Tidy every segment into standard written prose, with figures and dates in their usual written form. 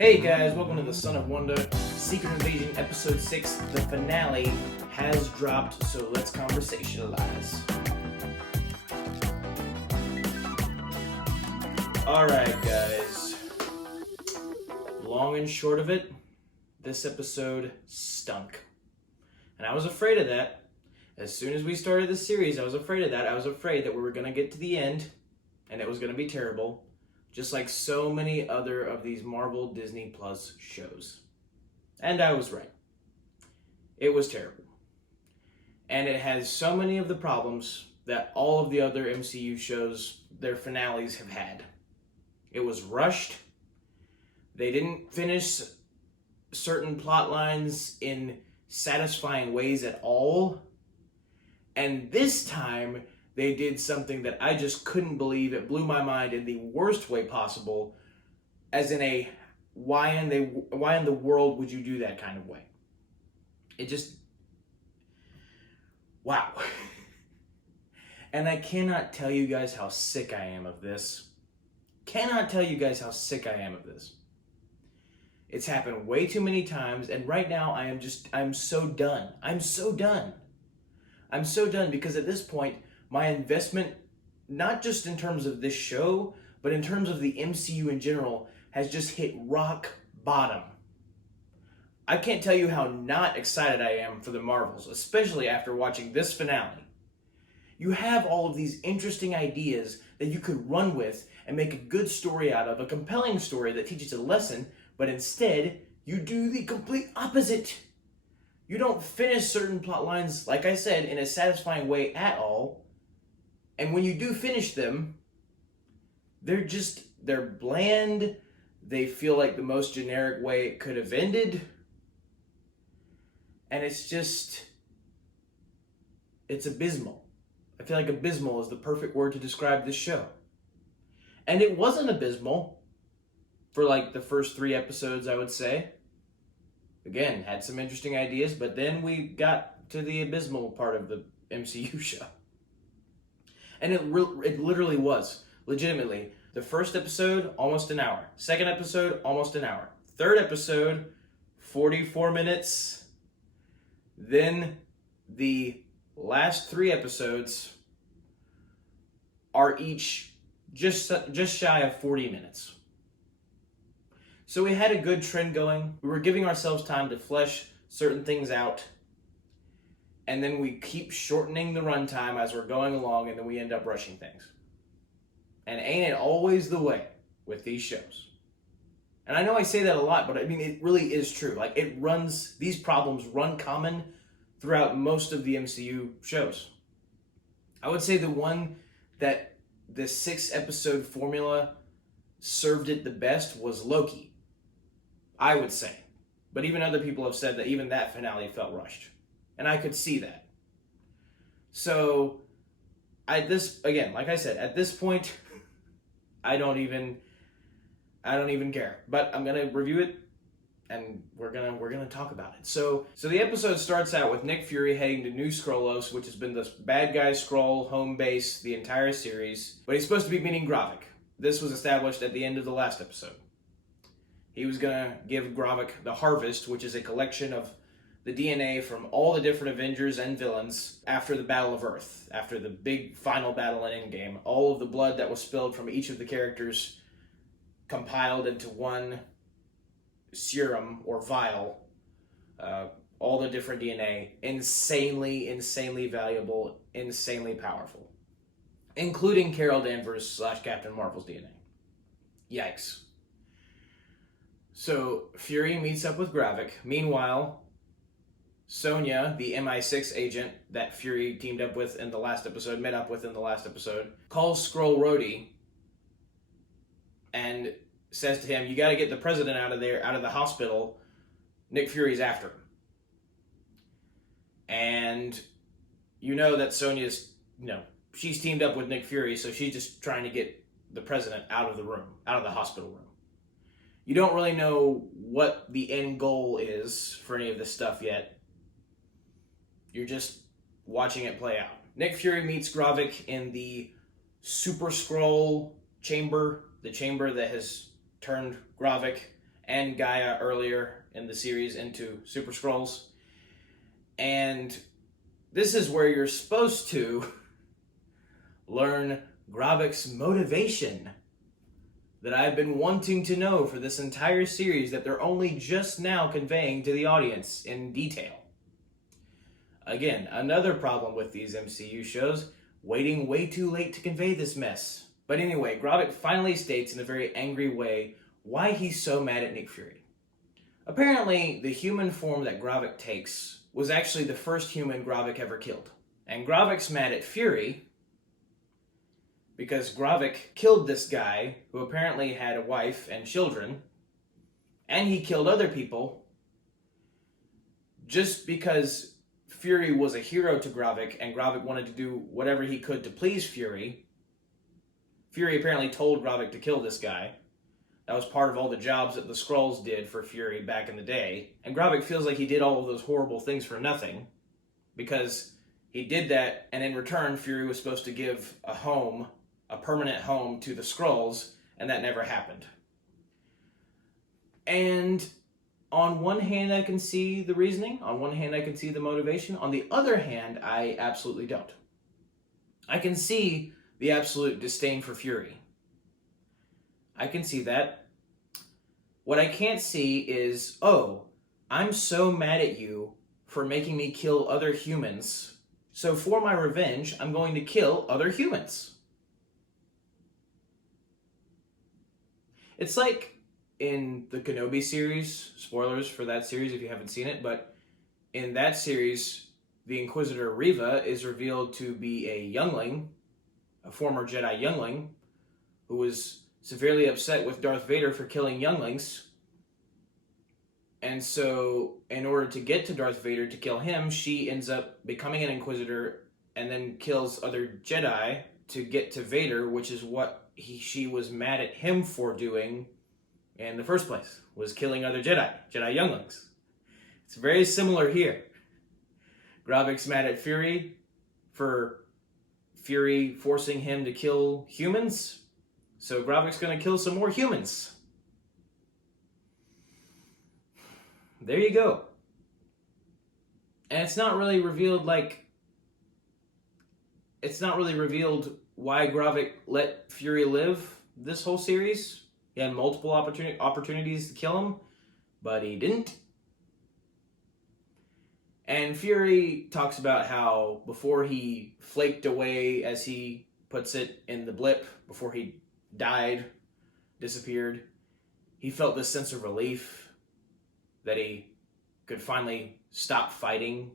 Hey guys, welcome to the Son of Wonder Secret Invasion Episode 6. The finale has dropped, so let's conversationalize. Alright guys, long and short of it, this episode stunk. And I was afraid of that. As soon as we started the series, I was afraid of that. I was afraid that we were going to get to the end, and it was going to be terrible. Just like so many other of these Marvel Disney Plus shows. And I was right. It was terrible. And it has so many of the problems that all of the other MCU shows, their finales, have had. It was rushed. They didn't finish certain plot lines in satisfying ways at all. And this time, they did something that I just couldn't believe. It blew my mind in the worst way possible, as in a why in the world would you do that kind of way? It just, wow. And I cannot tell you guys how sick I am of this. Cannot tell you guys how sick I am of this. It's happened way too many times, and right now I'm so done. I'm so done because at this point, my investment, not just in terms of this show, but in terms of the MCU in general, has just hit rock bottom. I can't tell you how not excited I am for the Marvels, especially after watching this finale. You have all of these interesting ideas that you could run with and make a good story out of, a compelling story that teaches a lesson, but instead, you do the complete opposite. You don't finish certain plot lines, like I said, in a satisfying way at all. And when you do finish them, they're bland. They feel like the most generic way it could have ended. And it's abysmal. I feel like abysmal is the perfect word to describe this show. And it wasn't abysmal for like the first 3 episodes, I would say. Again, had some interesting ideas, but then we got to the abysmal part of the MCU show. And it literally was, legitimately. The first episode, almost an hour. Second episode, almost an hour. Third episode, 44 minutes. Then the last 3 episodes are each just shy of 40 minutes. So we had a good trend going. We were giving ourselves time to flesh certain things out. And then we keep shortening the runtime as we're going along, and then we end up rushing things. And ain't it always the way with these shows? And I know I say that a lot, but I mean, it really is true. Like, these problems run common throughout most of the MCU shows. I would say the one that the 6-episode formula served it the best was Loki. I would say. But even other people have said that even that finale felt rushed. And I could see that. So, again, like I said, at this point, I don't even care. But I'm gonna review it, and we're gonna talk about it. So the episode starts out with Nick Fury heading to New Skrullos, which has been the bad guy Skrull home base the entire series. But he's supposed to be meeting Gravik. This was established at the end of the last episode. He was gonna give Gravik the Harvest, which is a collection of the DNA from all the different Avengers and villains after the Battle of Earth, after the big final battle in Endgame. All of the blood that was spilled from each of the characters compiled into one serum or vial. All the different DNA. Insanely valuable, insanely powerful. Including Carol Danvers / Captain Marvel's DNA. Yikes. So, Fury meets up with Gravik. Meanwhile, Sonya, the MI6 agent that Fury met up with in the last episode, calls Skrull Rhodey and says to him, "You gotta get the president out of the hospital. Nick Fury's after him." And you know that Sonya's, she's teamed up with Nick Fury, so she's just trying to get the president out of the hospital room. You don't really know what the end goal is for any of this stuff yet. You're just watching it play out. Nick Fury meets Gravik in the Super Skrull chamber, the chamber that has turned Gravik and Gaia earlier in the series into Super Skrulls. And this is where you're supposed to learn Gravik's motivation that I've been wanting to know for this entire series that they're only just now conveying to the audience in detail. Again, another problem with these MCU shows, waiting way too late to convey this mess. But anyway, Gravik finally states in a very angry way why he's so mad at Nick Fury. Apparently, the human form that Gravik takes was actually the first human Gravik ever killed. And Gravik's mad at Fury because Gravik killed this guy who apparently had a wife and children, and he killed other people just because Fury was a hero to Gravik, and Gravik wanted to do whatever he could to please Fury. Fury apparently told Gravik to kill this guy. That was part of all the jobs that the Skrulls did for Fury back in the day. And Gravik feels like he did all of those horrible things for nothing, because he did that, and in return, Fury was supposed to give a home, a permanent home to the Skrulls, and that never happened. And on one hand, I can see the reasoning. On one hand, I can see the motivation. On the other hand, I absolutely don't. I can see the absolute disdain for Fury. I can see that. What I can't see is, oh, I'm so mad at you for making me kill other humans, so for my revenge, I'm going to kill other humans. It's like in the Kenobi series, spoilers for that series if you haven't seen it, but in that series, the Inquisitor Reva is revealed to be a youngling, a former Jedi youngling, who was severely upset with Darth Vader for killing younglings. And so, in order to get to Darth Vader to kill him, she ends up becoming an Inquisitor and then kills other Jedi to get to Vader, which is what she was mad at him for doing in the first place, was killing other Jedi younglings. It's very similar here. Gravik's mad at Fury for Fury forcing him to kill humans, so Gravik's going to kill some more humans. There you go. And it's not really revealed, why Gravik let Fury live this whole series. He had multiple opportunities to kill him, but he didn't. And Fury talks about how before he flaked away, as he puts it in the blip, before he died, disappeared, he felt this sense of relief that he could finally stop fighting,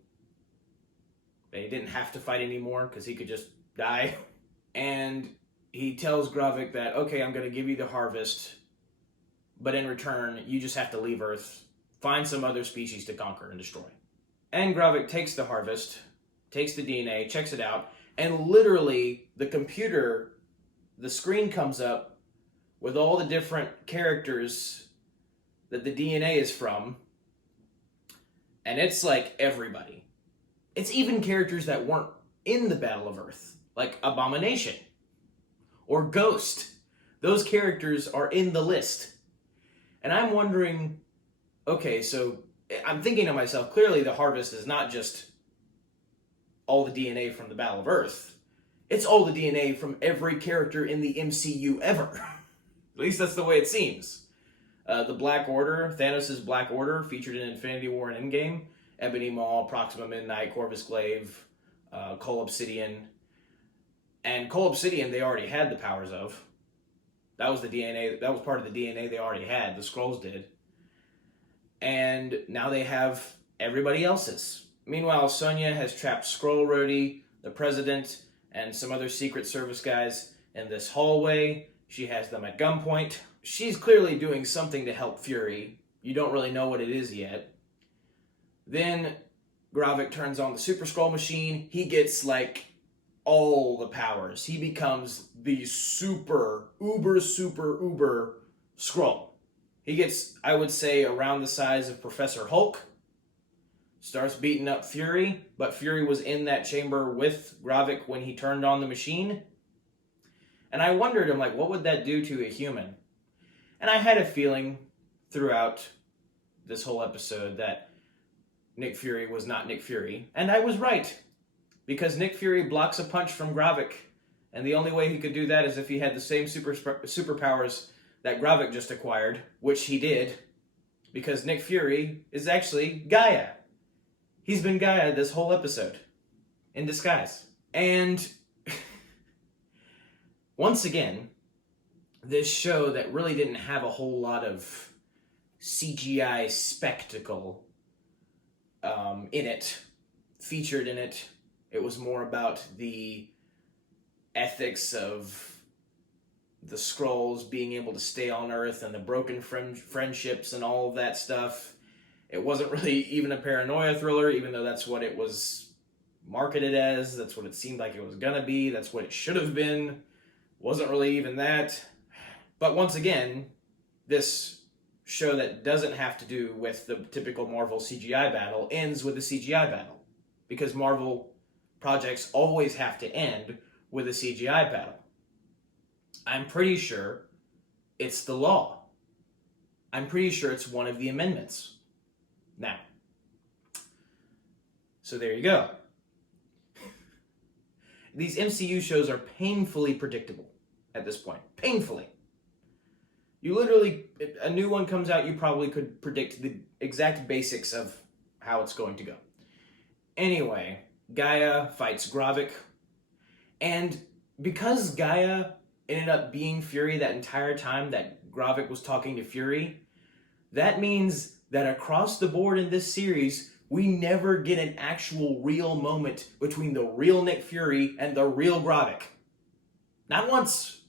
that he didn't have to fight anymore because he could just die. And he tells Gravik that, okay, I'm going to give you the harvest, but in return, you just have to leave Earth, find some other species to conquer and destroy. And Gravik takes the harvest, takes the DNA, checks it out, and literally the computer, the screen comes up with all the different characters that the DNA is from, and it's like everybody. It's even characters that weren't in the Battle of Earth, like Abomination or Ghost. Those characters are in the list. And I'm wondering, okay, so I'm thinking to myself, clearly the harvest is not just all the DNA from the Battle of Earth. It's all the DNA from every character in the MCU ever. At least that's the way it seems. The Black Order, Thanos' Black Order, featured in Infinity War and Endgame. Ebony Maw, Proxima Midnight, Corvus Glaive, Cull Obsidian. And Cull Obsidian they already had the powers of. That was the DNA, that was part of the DNA they already had, the Skrulls did. And now they have everybody else's. Meanwhile, Sonya has trapped Skrull Rhodey, the President, and some other Secret Service guys in this hallway. She has them at gunpoint. She's clearly doing something to help Fury. You don't really know what it is yet. Then Gravik turns on the Super Skrull machine. He gets all the powers. He becomes the super uber Skrull. He gets, I would say, around the size of Professor Hulk. Starts beating up Fury, but Fury was in that chamber with Gravik when he turned on the machine. And I wondered, I'm like, what would that do to a human? And I had a feeling throughout this whole episode that Nick Fury was not Nick Fury. And I was right, because Nick Fury blocks a punch from Gravik, and the only way he could do that is if he had the same superpowers that Gravik just acquired, which he did, because Nick Fury is actually Gaia. He's been Gaia this whole episode, in disguise. And once again, this show that really didn't have a whole lot of CGI spectacle in it, featured in it. It was more about the ethics of the Skrulls being able to stay on Earth and the broken friendships and all of that stuff. It wasn't really even a paranoia thriller, even though that's what it was marketed as. That's what it seemed like it was gonna be. That's what it should have been. Wasn't really even that. But once again, this show that doesn't have to do with the typical Marvel CGI battle ends with a CGI battle. Because Marvel projects always have to end with a CGI battle. I'm pretty sure it's the law. I'm pretty sure it's one of the amendments. Now, so there you go. These MCU shows are painfully predictable at this point. Painfully. You literally, a new one comes out, you probably could predict the exact basics of how it's going to go. Anyway, Gaia fights Gravik, and because Gaia ended up being Fury that entire time that Gravik was talking to Fury, that means that across the board in this series, we never get an actual real moment between the real Nick Fury and the real Gravik. Not once.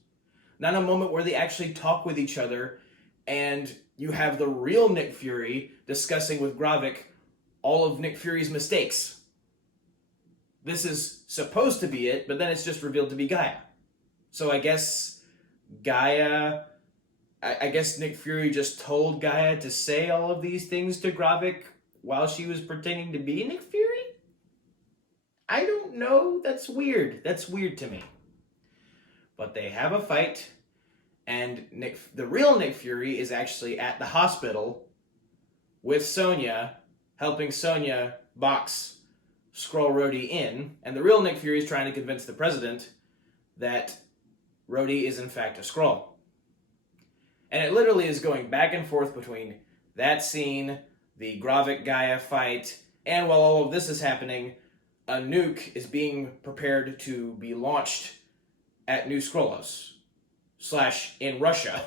Not a moment where they actually talk with each other and you have the real Nick Fury discussing with Gravik all of Nick Fury's mistakes. This is supposed to be it, but then it's just revealed to be Gaia. So I guess I guess Nick Fury just told Gaia to say all of these things to Gravik while she was pretending to be Nick Fury? I don't know. That's weird. That's weird to me. But they have a fight, and the real Nick Fury is actually at the hospital with Sonya, helping Sonya box Skrull Rhodey in, and the real Nick Fury is trying to convince the president that Rhodey is in fact a Skrull. And it literally is going back and forth between that scene, the Gravik Gaia fight, and while all of this is happening, a nuke is being prepared to be launched at New Skrullos / in Russia,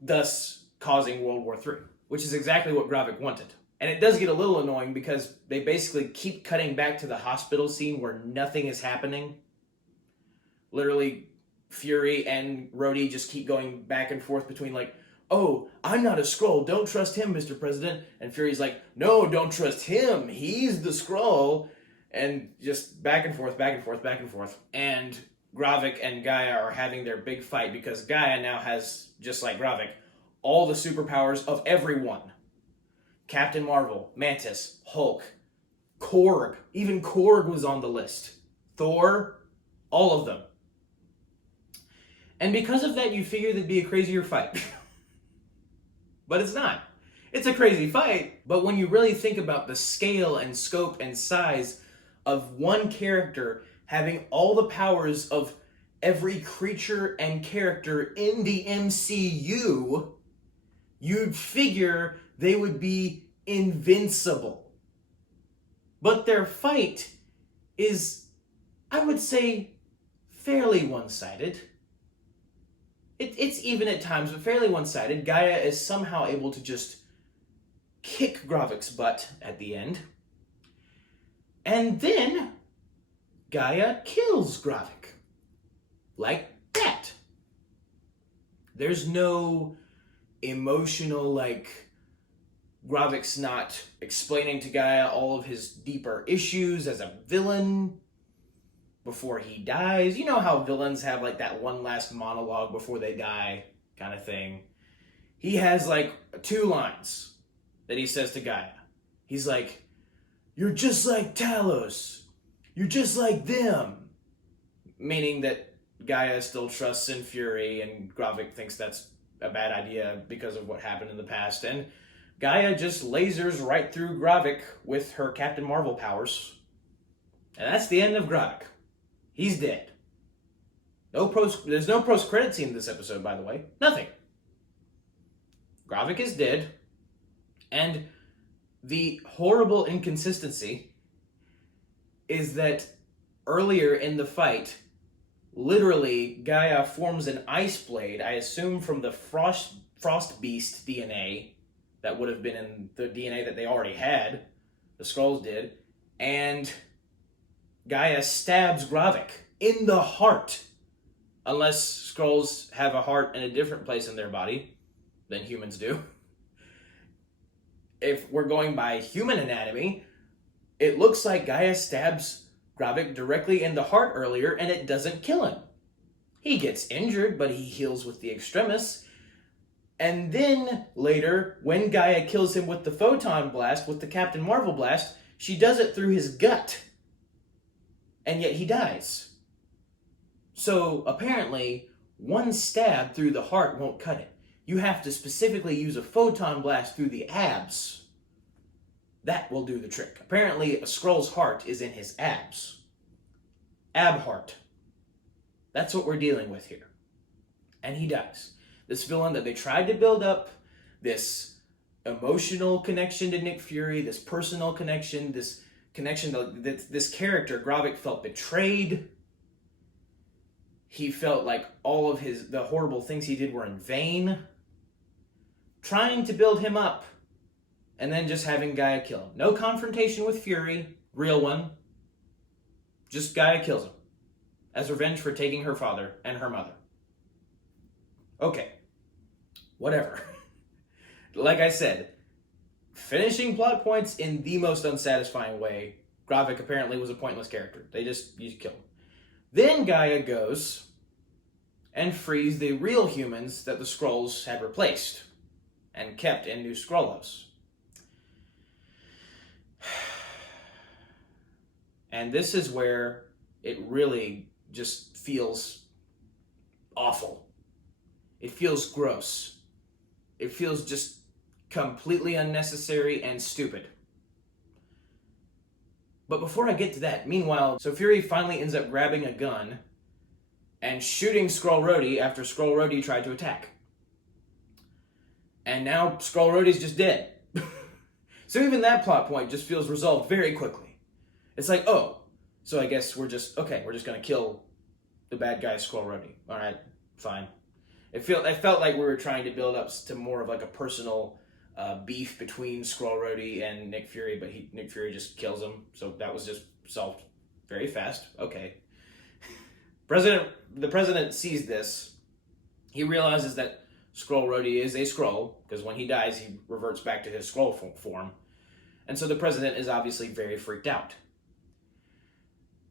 thus causing World War III, which is exactly what Gravik wanted. And it does get a little annoying because they basically keep cutting back to the hospital scene where nothing is happening. Literally, Fury and Rhodey just keep going back and forth between like, oh, I'm not a Skrull, don't trust him, Mr. President. And Fury's like, no, don't trust him, he's the Skrull. And just back and forth, back and forth, back and forth. And Gravik and Gaia are having their big fight because Gaia now has, just like Gravik, all the superpowers of everyone. Captain Marvel, Mantis, Hulk, Korg. Even Korg was on the list. Thor, all of them. And because of that, you figure there'd be a crazier fight. But it's not. It's a crazy fight, but when you really think about the scale and scope and size of one character having all the powers of every creature and character in the MCU, you'd figure they would be invincible. But their fight is, I would say, fairly one-sided. It's even at times, but fairly one-sided. Gaia is somehow able to just kick Gravik's butt at the end. And then Gaia kills Gravik. Like that. There's no emotional, like, Gravik's not explaining to Gaia all of his deeper issues as a villain before he dies. You know how villains have like that one last monologue before they die kind of thing. He has like 2 lines that he says to Gaia. He's like, you're just like Talos. You're just like them. Meaning that Gaia still trusts in Fury and Gravik thinks that's a bad idea because of what happened in the past. And Gaia just lasers right through Gravik with her Captain Marvel powers. And that's the end of Gravik. He's dead. There's no post-credit scene in this episode, by the way. Nothing. Gravik is dead. And the horrible inconsistency is that earlier in the fight, literally, Gaia forms an ice blade, I assume from the Frost Beast DNA that would have been in the DNA that they already had, the Skrulls did, and Gaia stabs Gravik in the heart. Unless Skrulls have a heart in a different place in their body than humans do. If we're going by human anatomy, it looks like Gaia stabs Gravik directly in the heart earlier, and it doesn't kill him. He gets injured, but he heals with the extremis. And then later, when Gaia kills him with the photon blast, with the Captain Marvel blast, she does it through his gut. And yet he dies. So apparently, one stab through the heart won't cut it. You have to specifically use a photon blast through the abs. That will do the trick. Apparently, a Skrull's heart is in his abs. Ab heart. That's what we're dealing with here. And he dies. This villain that they tried to build up, this emotional connection to Nick Fury, this personal connection, this connection that this character, Gravik, felt betrayed. He felt like all of the horrible things he did were in vain. Trying to build him up, and then just having Gaia kill him. No confrontation with Fury, real one. Just Gaia kills him. As revenge for taking her father and her mother. Okay. Whatever. Like I said, finishing plot points in the most unsatisfying way. Gravik apparently was a pointless character. You just kill him. Then Gaia goes and frees the real humans that the Skrulls had replaced and kept in New Skrullos. And this is where it really just feels awful. It feels gross. It feels just completely unnecessary and stupid. But before I get to that, meanwhile, so Fury finally ends up grabbing a gun and shooting Skrull Rhodey after Skrull Rhodey tried to attack. And now Skrull Rhodey's just dead. So even that plot point just feels resolved very quickly. It's like, oh, so I guess we're just gonna kill the bad guy Skrull Rhodey. Alright, fine. It felt like we were trying to build up to more of like a personal beef between Skrull Rhodey and Nick Fury, but Nick Fury just kills him, so that was just solved very fast. Okay. The president sees this. He realizes that Skrull Rhodey is a Skrull, because when he dies, he reverts back to his Skrull form. And so the president is obviously very freaked out.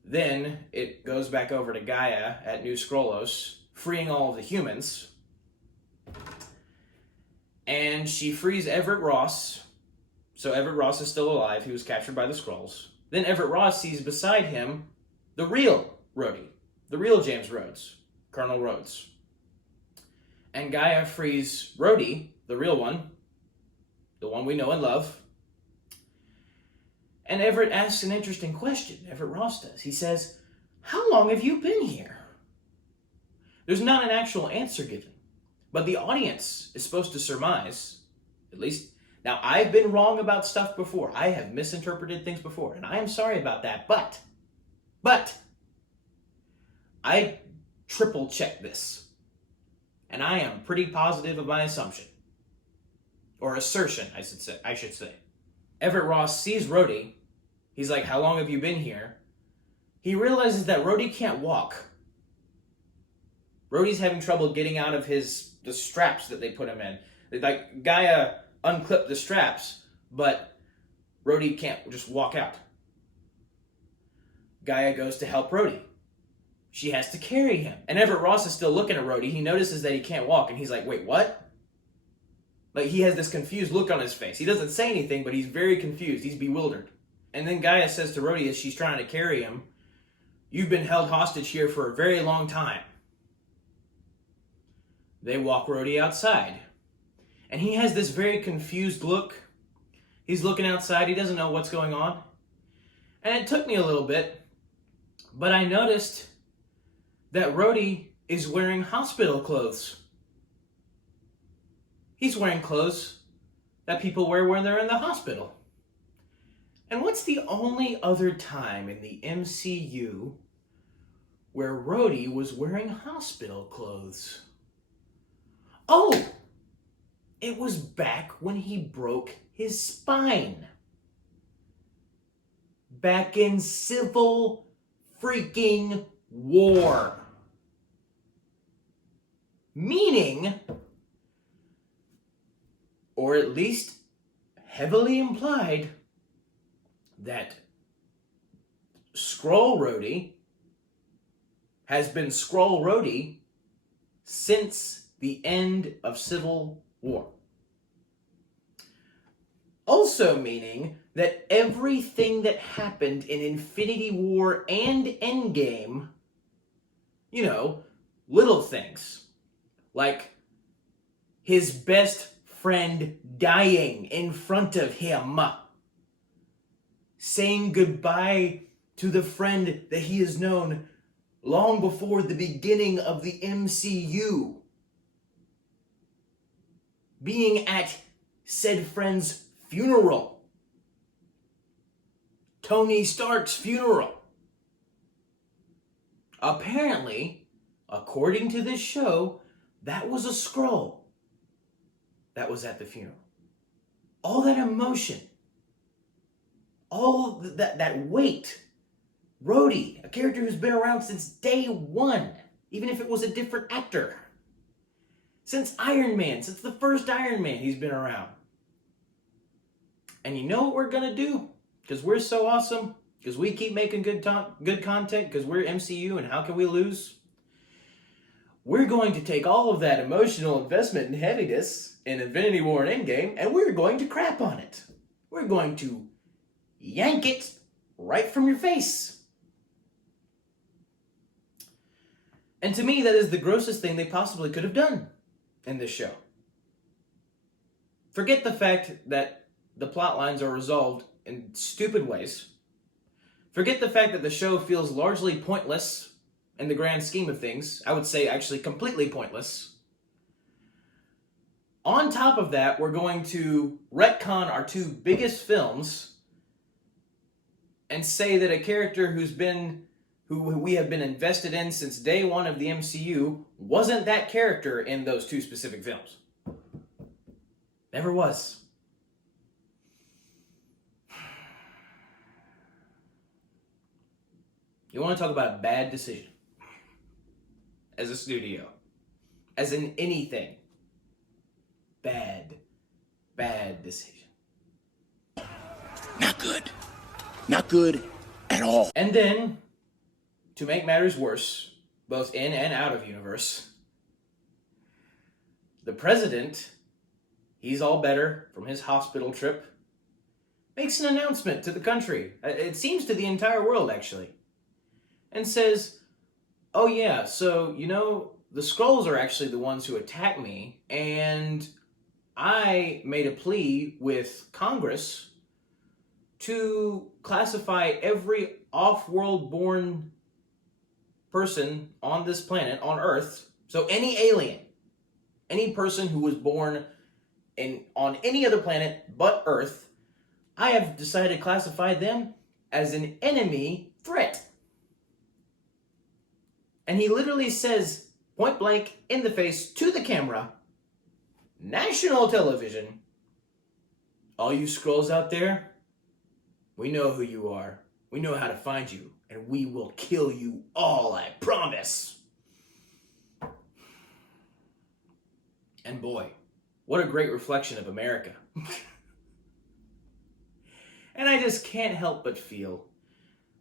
Then it goes back over to Gaia at New Skrullos, freeing all of the humans. And she frees Everett Ross. So Everett Ross is still alive. He was captured by the Skrulls. Then Everett Ross sees beside him the real Rhodey. The real James Rhodes. Colonel Rhodes. And Gaia frees Rhodey, the real one. The one we know and love. And Everett asks an interesting question. Everett Ross does. He says, "How long have you been here?" There's not an actual answer given. But the audience is supposed to surmise, at least. Now, I've been wrong about stuff before. I have misinterpreted things before. And I am sorry about that. But, I triple checked this. And I am pretty positive of my assumption. Or assertion, I should say. Everett Ross sees Rhodey. He's like, "How long have you been here?" He realizes that Rhodey can't walk. Rhodey's having trouble getting out of the straps that they put him in. Like, Gaia unclipped the straps, but Rhodey can't just walk out. Gaia goes to help Rhodey. She has to carry him. And Everett Ross is still looking at Rhodey. He notices that he can't walk, and he's like, "Wait, what?" Like, he has this confused look on his face. He doesn't say anything, but he's very confused. He's bewildered. And then Gaia says to Rhodey as she's trying to carry him, "You've been held hostage here for a very long time." They walk Rhodey outside. And he has this very confused look. He's looking outside. He doesn't know what's going on. And it took me a little bit, but I noticed that Rhodey is wearing hospital clothes. He's wearing clothes that people wear when they're in the hospital. And what's the only other time in the MCU where Rhodey was wearing hospital clothes? Oh! It was back when he broke his spine. Back in Civil freaking War. Meaning, or at least heavily implied, that Skrull Rhodey has been Skrull Rhodey since the end of Civil War. Also meaning that everything that happened in Infinity War and Endgame, you know, little things, like his best friend dying in front of him, saying goodbye to the friend that he has known long before the beginning of the MCU, being at said friend's funeral, Tony Stark's funeral. Apparently, according to this show, that was a Skrull that was at the funeral. All that emotion, all that weight. Rhodey, a character who's been around since day one, even if it was a different actor. Since Iron Man, since the first Iron Man, he's been around. And you know what we're gonna do? Because we're so awesome, because we keep making good content, because we're MCU, and how can we lose? We're going to take all of that emotional investment and heaviness in Infinity War and Endgame, and we're going to crap on it. We're going to yank it right from your face. And to me, that is the grossest thing they possibly could have done in this show. Forget the fact that the plot lines are resolved in stupid ways. Forget the fact that the show feels largely pointless in the grand scheme of things. I would say actually completely pointless. On top of that, we're going to retcon our two biggest films and say that a character who we have been invested in since day one of the MCU wasn't that character in those two specific films. Never was. You want to talk about a bad decision as a studio, as in anything. Bad decision. Not good. Not good at all. And then, to make matters worse, both in and out of universe, the president, he's all better from his hospital trip, makes an announcement to the country. It seems to the entire world, actually. And says, oh yeah, so, you know, the Skrulls are actually the ones who attacked me, and I made a plea with Congress to classify every off-world born person on this planet, on Earth, so any alien, any person who was born on any other planet but Earth, I have decided to classify them as an enemy threat. And he literally says, point blank, in the face, to the camera, national television, all you Skrulls out there, we know who you are. We know how to find you. And we will kill you all, I promise. And boy, what a great reflection of America. And I just can't help but feel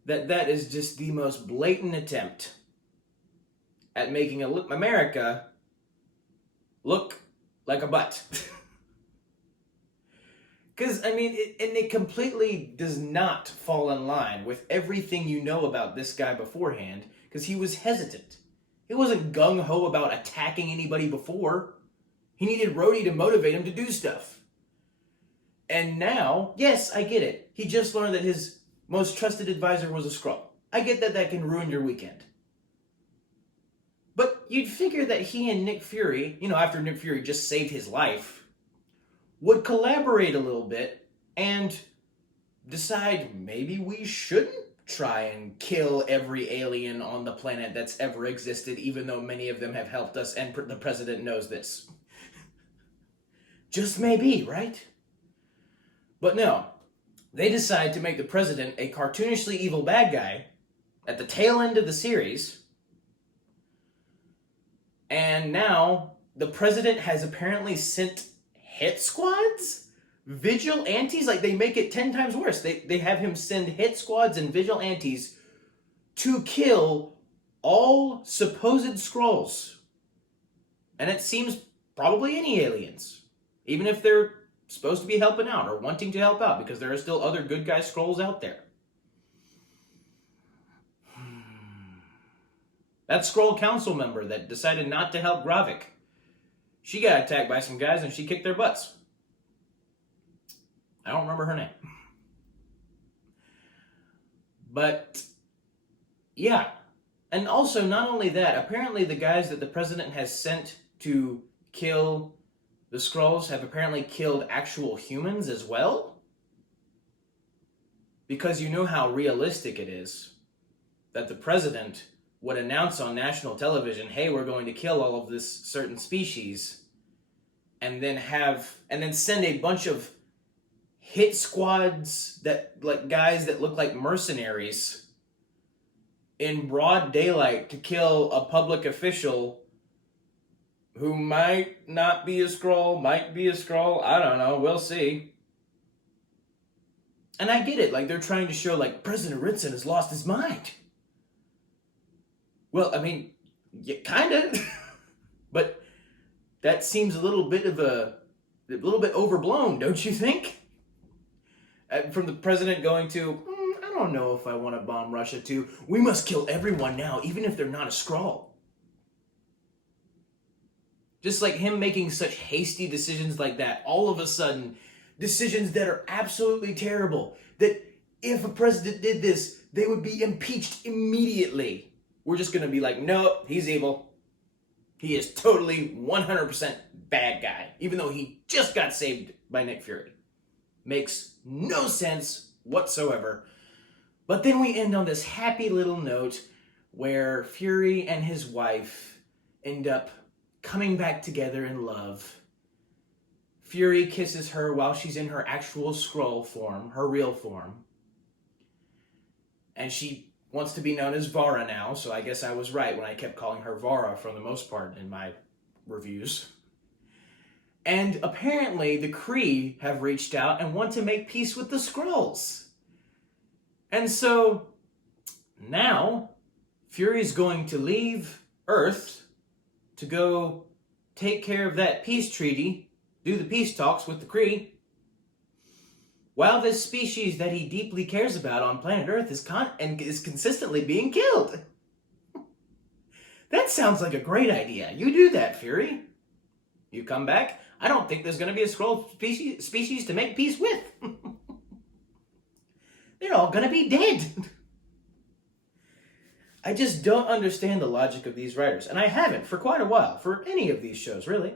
that that is just the most blatant attempt at making America look like a butt. Because, I mean, it completely does not fall in line with everything you know about this guy beforehand, because he was hesitant. He wasn't gung-ho about attacking anybody before. He needed Rhodey to motivate him to do stuff. And now, yes, I get it. He just learned that his most trusted advisor was a Skrull. I get that that can ruin your weekend. But you'd figure that he and Nick Fury, after Nick Fury just saved his life, would collaborate a little bit and decide maybe we shouldn't try and kill every alien on the planet that's ever existed, even though many of them have helped us and the president knows this. Just maybe, right? But no, they decide to make the president a cartoonishly evil bad guy at the tail end of the series. And now the president has apparently sent hit squads? Vigilantes? Like, they make it 10 times worse. They have him send hit squads and vigilantes to kill all supposed Skrulls. And it seems probably any aliens. Even if they're supposed to be helping out or wanting to help out, because there are still other good guy Skrulls out there. That Skrull council member that decided not to help Gravik, she got attacked by some guys and she kicked their butts. I don't remember her name. But, yeah. And also, not only that, apparently the guys that the president has sent to kill the Skrulls have apparently killed actual humans as well. Because you know how realistic it is that the president would announce on national television, hey, we're going to kill all of this certain species, and then send a bunch of hit squads that, like, guys that look like mercenaries in broad daylight to kill a public official who might not be a Skrull, might be a Skrull, I don't know, we'll see. And I get it, like, they're trying to show, like, President Ritson has lost his mind. Well, I mean, yeah, kind of. But that seems a little bit overblown, don't you think? From the president going to, I don't know if I want to bomb Russia, to, we must kill everyone now, even if they're not a Skrull. Just like him making such hasty decisions like that, all of a sudden, decisions that are absolutely terrible, that if a president did this, they would be impeached immediately. We're just going to be like, no, he's evil. He is totally 100% bad guy, even though he just got saved by Nick Fury. Makes no sense whatsoever. But then we end on this happy little note where Fury and his wife end up coming back together in love. Fury kisses her while she's in her actual Skrull form, her real form. And she wants to be known as Vara now, so I guess I was right when I kept calling her Vara for the most part in my reviews. And apparently the Kree have reached out and want to make peace with the Skrulls. And so now Fury's going to leave Earth to go take care of that peace treaty, do the peace talks with the Kree, while this species that he deeply cares about on planet Earth is consistently being killed. That sounds like a great idea. You do that, Fury. You come back, I don't think there's going to be a Skrull species to make peace with. They're all going to be dead. I just don't understand the logic of these writers, and I haven't for quite a while, for any of these shows, really.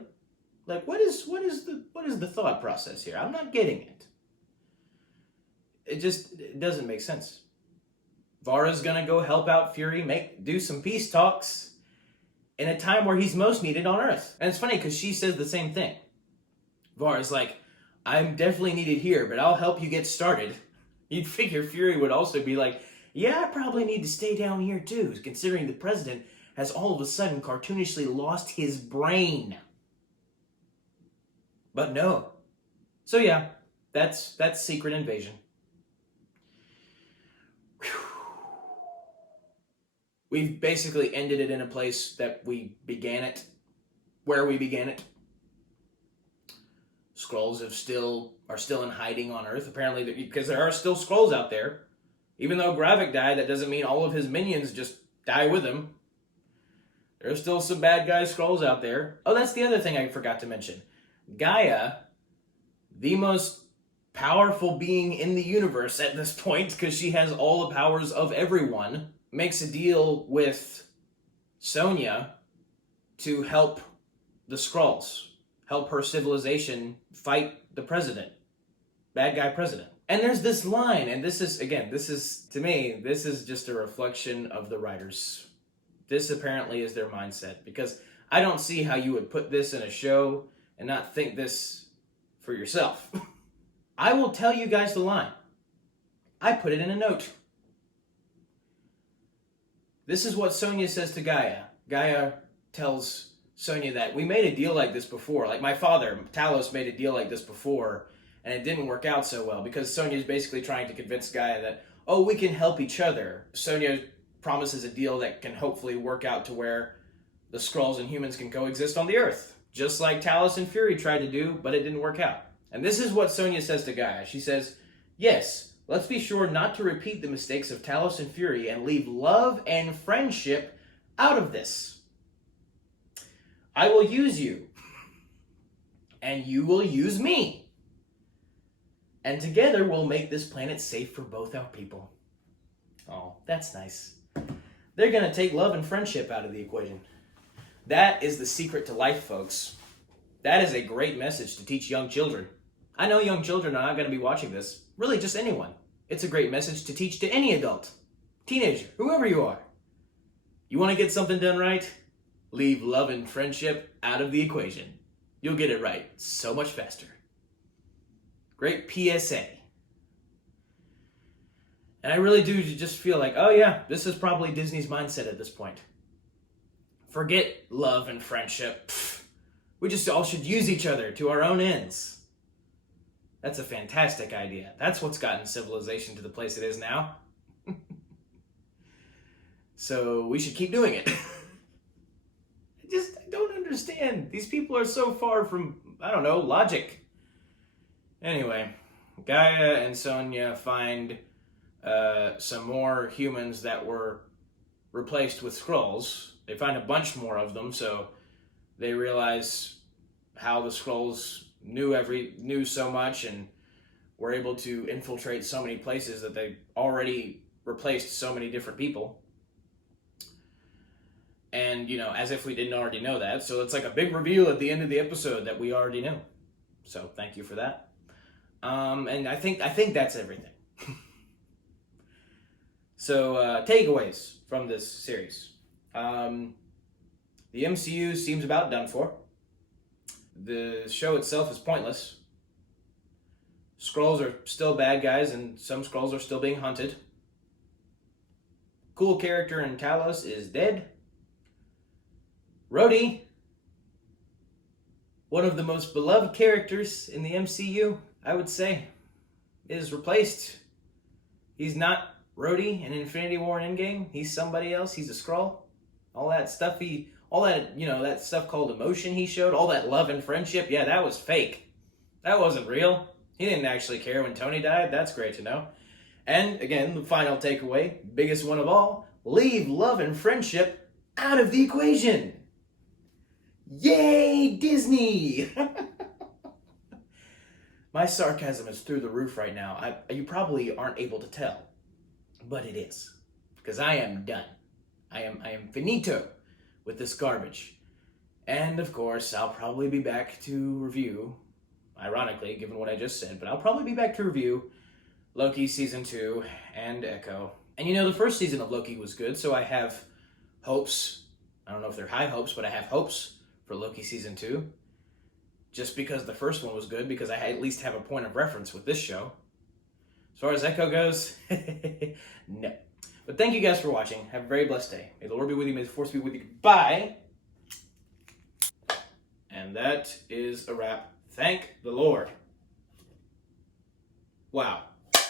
Like, what is the thought process here? I'm not getting it. It doesn't make sense. Vara's gonna go help out Fury, do some peace talks in a time where he's most needed on Earth. And it's funny because she says the same thing. Vara's like, I'm definitely needed here, but I'll help you get started. You'd figure Fury would also be like, yeah, I probably need to stay down here too, considering the president has all of a sudden cartoonishly lost his brain. But no. So yeah, that's Secret Invasion. We've basically ended it in a place that we began it, where we began it. Skrulls are still in hiding on Earth, apparently, because there are still Skrulls out there. Even though Gravik died, that doesn't mean all of his minions just die with him. There's still some bad guy Skrulls out there. Oh, that's the other thing I forgot to mention. Gaia, the most powerful being in the universe at this point, because she has all the powers of everyone, makes a deal with Sonya to help the Skrulls, help her civilization fight the president, bad guy president. And there's this line, and this is, to me, this is just a reflection of the writers. This apparently is their mindset, because I don't see how you would put this in a show and not think this for yourself. I will tell you guys the line. I put it in a note. This is what Sonya says to Gaia. Gaia tells Sonya that we made a deal like this before. Like my father, Talos, made a deal like this before, and it didn't work out so well because Sonya is basically trying to convince Gaia that, oh, we can help each other. Sonya promises a deal that can hopefully work out to where the Skrulls and humans can coexist on the Earth, just like Talos and Fury tried to do, but it didn't work out. And this is what Sonya says to Gaia. She says, yes, let's be sure not to repeat the mistakes of Talos and Fury and leave love and friendship out of this. I will use you, and you will use me. And together we'll make this planet safe for both our people. Oh, that's nice. They're going to take love and friendship out of the equation. That is the secret to life, folks. That is a great message to teach young children. I know young children are not going to be watching this. Really, just anyone. It's a great message to teach to any adult, teenager, whoever you are. You want to get something done right? Leave love and friendship out of the equation. You'll get it right so much faster. Great PSA. And I really do just feel like, oh yeah, this is probably Disney's mindset at this point. Forget love and friendship. Pfft. We just all should use each other to our own ends. That's a fantastic idea. That's what's gotten civilization to the place it is now. So we should keep doing it. I don't understand. These people are so far from, I don't know, logic. Anyway, Gaia and Sonya find some more humans that were replaced with Skrulls. They find a bunch more of them, so they realize how the Skrulls knew so much and were able to infiltrate so many places that they already replaced so many different people. And, as if we didn't already know that. So it's like a big reveal at the end of the episode that we already knew. So thank you for that. And I think that's everything. So takeaways from this series. The MCU seems about done for. The show itself is pointless. Skrulls are still bad guys, and some Skrulls are still being hunted. Cool character in Talos is dead. Rhodey, one of the most beloved characters in the MCU, I would say, is replaced. He's not Rhodey in Infinity War and Endgame. He's somebody else. He's a Skrull. All that stuff that stuff called emotion he showed, all that love and friendship, yeah, that was fake. That wasn't real. He didn't actually care when Tony died. That's great to know. And again, the final takeaway, biggest one of all, leave love and friendship out of the equation. Yay, Disney! My sarcasm is through the roof right now. You probably aren't able to tell, but it is, because I am done. I am finito with this garbage. And of course, I'll probably be back to review, ironically, given what I just said, but I'll probably be back to review Loki Season 2 and Echo. And the first season of Loki was good, so I have hopes. I don't know if they're high hopes, but I have hopes for Loki Season 2. Just because the first one was good, because I at least have a point of reference with this show. As far as Echo goes, no. But thank you guys for watching. Have a very blessed day. May the Lord be with you. May the Force be with you. Goodbye. And that is a wrap. Thank the Lord. Wow.